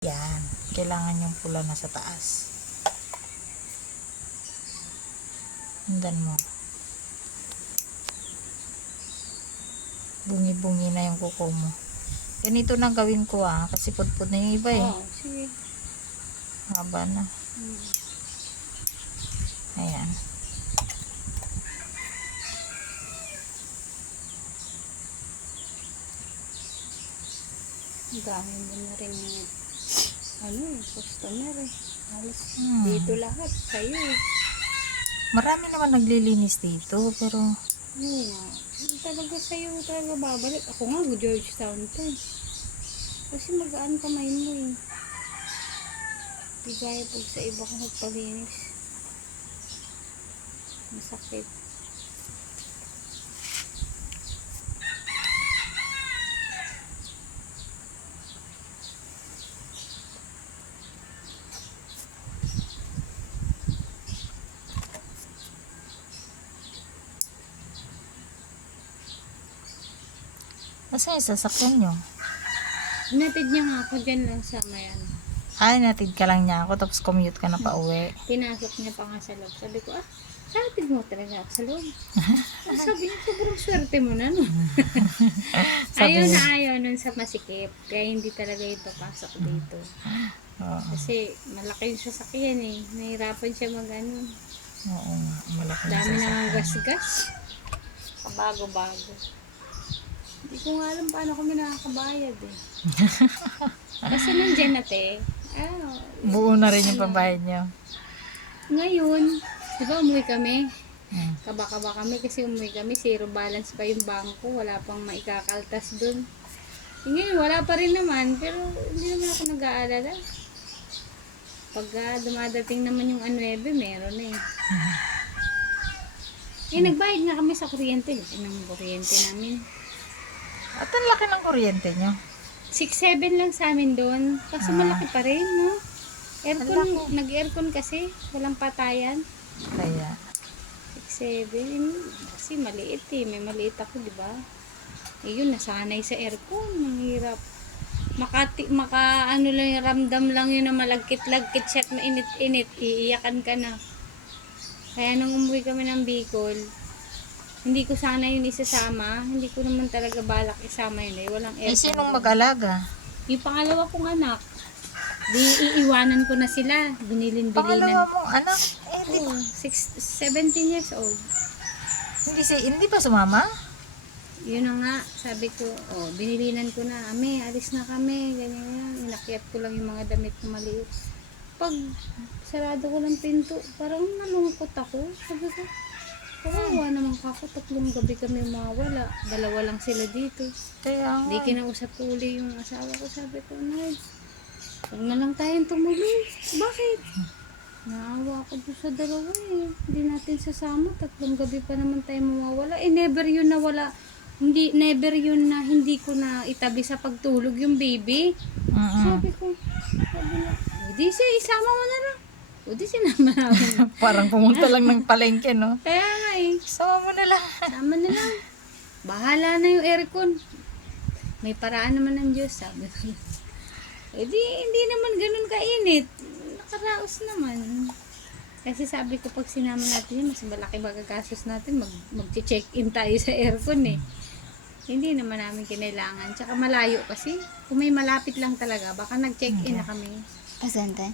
Yan. Kailangan yung pula na sa taas. Hindan mo. Bungi-bungi na yung kuko mo. Ganito na gawin ko kasi pudpud na yung iba eh. Sige. Haba na. Ayan. Ang dami mo na rin customer eh. Halos dito lahat, sa'yo eh. Marami naman naglilinis dito, pero Hindi talaga sa'yo talaga babalik. Ako nga, Georgetown to eh. Kasi magaan kamay mo eh. Di gaya pag sa iba ko nagpalinis. Masakit. nasa yung sasakyan nyo? Natid niya nga ako dyan lang sa mayan. Natid ka lang niya ako, tapos commute ka na pa uwi. Pinasok niya pa nga sa loob. Sabi ko, hatid mo talaga ako sa loob. Sabi niya, sobrang swerte mo na, no? Ayaw na ayaw nun sa masikip. Kaya hindi talaga ito pasok dito. Kasi malaki yung sasakyan eh. Nahirapan siya mag-ano. Oo nga, malaki yung Dami sasakyan. na gas-gas. Kabago-bago. Hindi ko nga alam paano kami nakakabayad eh. Kasi nandiyan na te. Buo na rin yung pambayad nyo. Ngayon, di ba umuwi kami? Kaba-kaba kami kasi umuwi kami. Zero balance pa yung bangko. Wala pang maikakaltas dun. Ngayon, wala pa rin naman. Pero hindi naman ako nag-aalala. Pagka dumadating naman yung 9, meron eh. Nagbayad nga kami sa kuryente. Ng kuryente namin. At ang laki ng kuryente nyo. 6-7 lang sa amin doon. Kaso malaki pa rin, no? Malaki. Nag-aircon kasi. Walang patayan. Kaya, 6-7. Kasi maliit eh. May maliit ako, di ba? Yun, nasanay sa aircon. Mahirap. Ano lang yung ramdam lang yun na malagkit-lagkit siya at mainit-init. Iiyakan ka na. Kaya nung umuwi kami ng Bicol, hindi ko sana yun isasama. Hindi ko naman talaga balak isama yun eh. Walang aircon. sinong mag-alaga? Yung pangalawa kong anak, di iiwanan ko na sila. Binilin-bilinan. Pangalawa mong anak? Di ba? 17 years old. Hindi pa sumama? Yun na nga, sabi ko, binilinan ko na, alis na kami, ganyan yan. Inakyat ko lang yung mga damit na maliit. Pag sarado ko ng pinto, parang nalungkot ako. Sabi ko, kawawa naman kako, 3 gabi kami mawala. 2 lang sila dito. Kaya Hindi kinausap ko uli yung asawa ko. Sabi ko, Nay, huwag na lang tayong tumuloy. Bakit? Naawa ako doon sa 2 eh. Hindi natin sasama. 3 gabi pa naman tayo mawawala. Never yun na wala. Never yun na hindi ko na itabi sa pagtulog yung baby. Sabi niya, di siya, isama mo na lang. Di sinama namin. parang pumunta lang ng palengke, no? Kaya nga eh. Sama mo na lang. Sama na lang. Bahala na yung aircon. May paraan naman ng Diyos, sabi ko. Hindi naman ganun kainit. Nakaraos naman. Kasi sabi ko pag sinama natin yun, mas malaki magagastos natin. Mag-check-in tayo sa aircon eh. Hindi naman namin kinailangan. Tsaka malayo kasi. Kung may malapit lang talaga, baka nag-check-in na kami. Pasente?